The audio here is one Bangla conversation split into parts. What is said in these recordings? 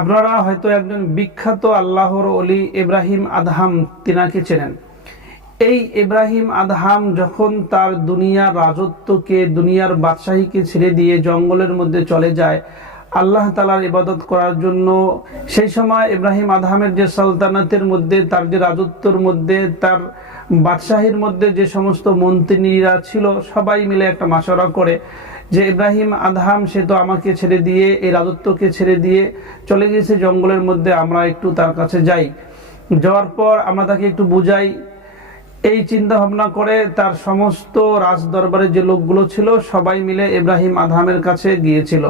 আপনারা হয়তো একজন বিখ্যাত আল্লাহর অলি ইব্রাহিম আদহাম তিনাকে চেনেন। এই ইব্রাহিম আদহাম যখন তার দুনিয়ার রাজত্বকে, দুনিয়ার বাদশাহীকে ছেড়ে দিয়ে জঙ্গলের মধ্যে চলে যায়, আল্লাহ তালার ইবাদত করার জন্য সেই সময় ইব্রাহিম আদহামের যে সালতানাতের মধ্যে, তার যে রাজত্বর মধ্যে, তার বাদশাহীর মধ্যে যে সমস্ত মন্ত্রীরা ছিল, সবাই মিলে একটা মাসরা করে যে ইব্রাহিম আদহাম, সে তো আমাকে ছেড়ে দিয়ে এই রাজত্বকে ছেড়ে দিয়ে চলে গিয়েছে। জঙ্গলের মধ্যে আমরা একটু তার কাছে যাই। যাওয়ার পর আমরা তাকে একটু বুঝাই। এই চিন্তা ভাবনা করে তার সমস্ত রাজ দরবারের যে লোকগুলো ছিল, সবাই মিলে ইব্রাহিম আদহামের কাছে গিয়েছিল।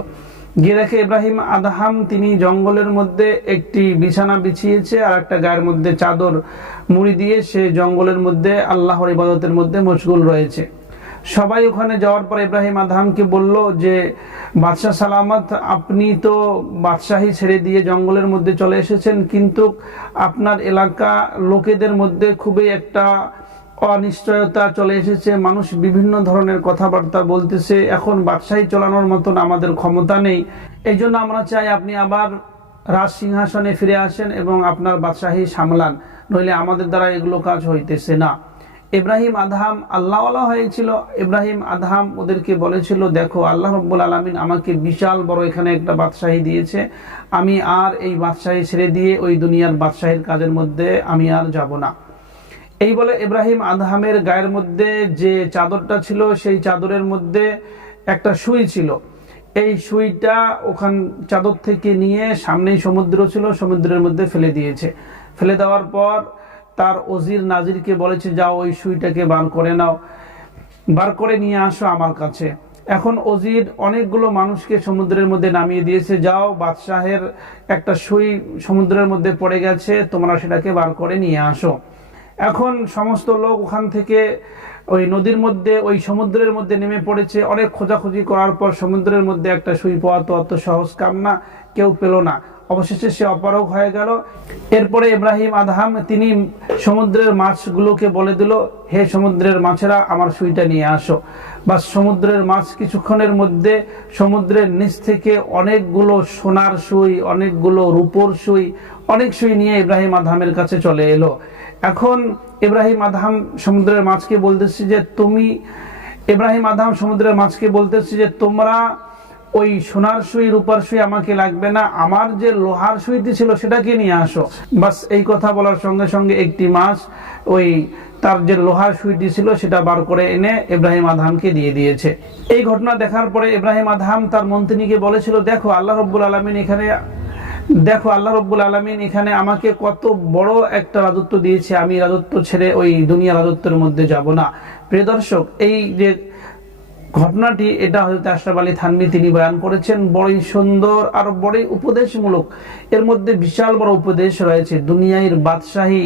গিয়ে দেখে ইব্রাহিম আদহাম, তিনি জঙ্গলের মধ্যে একটি বিছানা বিছিয়েছে আর একটা গায়ের মধ্যে চাদর মুড়ি দিয়ে সে জঙ্গলের মধ্যে, আল্লাহর ইবাদতের মধ্যে মশগুল রয়েছে। সবাই ওখানে যাওয়ার পর ইব্রাহিম আদহামকে বলল যে, বাদশাহ সালামত, আপনি তো বাদশাহী ছেড়ে দিয়ে জঙ্গলের মধ্যে চলে এসেছেন, কিন্তু আপনার এলাকা লোকেদের মধ্যে খুবই একটা অনিশ্চয়তা চলে এসেছে। মানুষ বিভিন্ন ধরনের কথাবার্তা বলতেছে। এখন বাদশাহী চলানোর মতন আমাদের ক্ষমতা নেই। এই জন্য আমরা চাই আপনি আবার রাজ সিংহাসনে ফিরে আসেন এবং আপনার বাদশাহী সামলান। নইলে আমাদের দ্বারা এগুলো কাজ হইতেছে না। ইব্রাহিম আদহাম আল্লাহওয়ালা হয়েছিল। ইব্রাহিম আদহাম ওদেরকে বলেছিল, দেখো, আল্লাহ রব্বুল আলমিন আমাকে বিশাল বড় এখানে একটা বাদশাহী দিয়েছে। আমি আর এই বাদশাহী ছেড়ে দিয়ে ওই দুনিয়ার বাদশাহীর কাজের মধ্যে আমি আর যাব না। এই বলে ইব্রাহিম আদহামের গায়ের মধ্যে যে চাদরটা ছিল, সেই চাদরের মধ্যে একটা সুই ছিল। এই সুইটা ওখান চাদর থেকে নিয়ে সামনেই সমুদ্র ছিল, সমুদ্রের মধ্যে ফেলে দিয়েছে। ফেলে দেওয়ার পর তার অজির নাজিরকে বলেছে, যাও ওই সুইটাকে বার করে নাও, বার করে নিয়ে আসো আমার কাছে। এখন অজির অনেকগুলো মানুষকে সমুদ্রের মধ্যে নামিয়ে দিয়েছে, যাও, বাদশাহের একটা সুই সমুদ্রের মধ্যে পড়ে গেছে, তোমরা সেটাকে বার করে নিয়ে আসো। এখন সমস্ত লোক ওখান থেকে ওই নদীর মধ্যে, ওই সমুদ্রের মধ্যে নেমে পড়েছে। অনেক খোঁজাখুঁজি করার পর সমুদ্রের মধ্যে একটা সুই পাওয়া তো অত সহজ কাম না কেউ পেল না। অবশেষে সে অপারগ হয়ে গেল। এরপরে ইব্রাহিম আদহাম তিনি সমুদ্রের মাছগুলোকে বলে দিল, হে সমুদ্রের মাছেরা, আমার সুইটা নিয়ে আসো। বা সমুদ্রের মাছ কিছুক্ষণের মধ্যে সমুদ্রের নিচ থেকে অনেকগুলো সোনার সুই, অনেকগুলো রূপোর সুই, অনেক সুই নিয়ে ইব্রাহিম আদহামের কাছে চলে এলো। এখন ইব্রাহিম আদহাম সমুদ্রের মাছকে বলতেছি যে, তুমি ইব্রাহিম আদহাম সমুদ্রের মাছকে বলতেছি যে, তোমরা ওই সোনার সুই, রূপার সুই আমাকে লাগবে না। আমার যে লোহার সুইটি ছিল সেটাকে নিয়ে আসো। বাস এই কথা বলার সঙ্গে সঙ্গে একটি মাছ ওই তার যে লোহার সুইটি ছিল সেটা বার করে এনে ইব্রাহিম আধামকে দিয়ে দিয়েছে। এই ঘটনা দেখার পরে ইব্রাহিম আধাম তার মন্ত্রীকে বলেছিল, দেখো, আল্লাহ রব্বুল আলমিন এখানে, দেখো, আল্লাহ রব্বুল আলমিন এখানে আমাকে কত বড় একটা রাজত্ব দিয়েছে। আমি রাজত্ব ছেড়ে ওই দুনিয়া রাজত্বের মধ্যে যাব না। প্রিয় দর্শক, এই যে ঘটনাটি, এটা হয়তো আশরাফ আলী থানভি তিনি বয়ান করেছেন, বড়ই সুন্দর আর বড়ই উপদেশমূলক। এর মধ্যে বিশাল বড় উপদেশ রয়েছে, দুনিয়ার বাদশাহী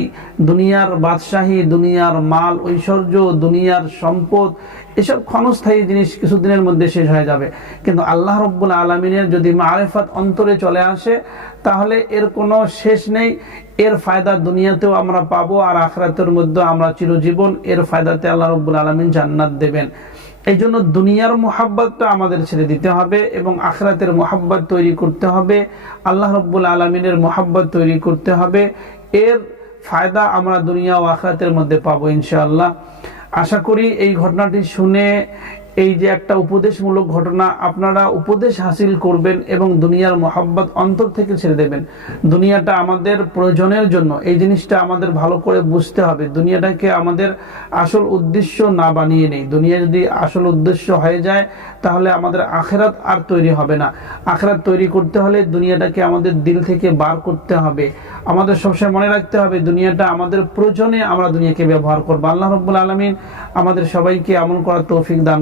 দুনিয়ার বাদশাহী, দুনিয়ার মাল, ঐশ্বর্য, দুনিয়ার সম্পদ, এসব ক্ষণস্থায়ী জিনিস কিছুদিনের মধ্যে শেষ হয়ে যাবে। কিন্তু আল্লাহ রব্বুল আলমিনের যদি মারেফাত অন্তরে চলে আসে, তাহলে এর কোনো শেষ নেই। এর ফায়দা দুনিয়াতেও আমরা পাবো আর আখরাতের মধ্যে আমরা চিরজীবন এর ফায়দাতে আল্লাহ রব্বুল আলমিন জান্নাত দেবেন। এই জন্য দুনিয়ার মোহাব্বতটা আমাদের ছেড়ে দিতে হবে এবং আখরাতের মোহাব্বত তৈরি করতে হবে। আল্লাহ রব্বুল আলমিনের মোহাব্বত তৈরি করতে হবে। এর ফায়দা আমরা দুনিয়া ও আখরাতের মধ্যে পাবো ইনশাআল্লাহ। আশা করি এই ঘটনাটি শুনে এই যে একটা উপদেশমূলক ঘটনা, আপনারা উপদেশ হাসিল করবেন এবং দুনিয়ার মোহাব্বত অন্তর থেকে ছেড়ে দেবেন। দুনিয়াটা আমাদের প্রয়োজনের জন্য, এই জিনিসটা আমাদের ভালো করে বুঝতে হবে। দুনিয়াটাকে আমাদের আসল উদ্দেশ্য না বানিয়ে নেই। দুনিয়া যদি আসল উদ্দেশ্য হয়ে যায়, তাহলে আমাদের আখেরাত আর তৈরি হবে না। আখেরাত তৈরি করতে হলে দুনিয়াটাকে আমাদের দিল থেকে বার করতে হবে। আমাদের সবসময় মনে রাখতে হবে, দুনিয়াটা আমাদের প্রয়োজনে আমরা দুনিয়াকে ব্যবহার করব। আল্লাহ রব্বুল আলমিন আমাদের সবাইকে আমল করার তৌফিক দান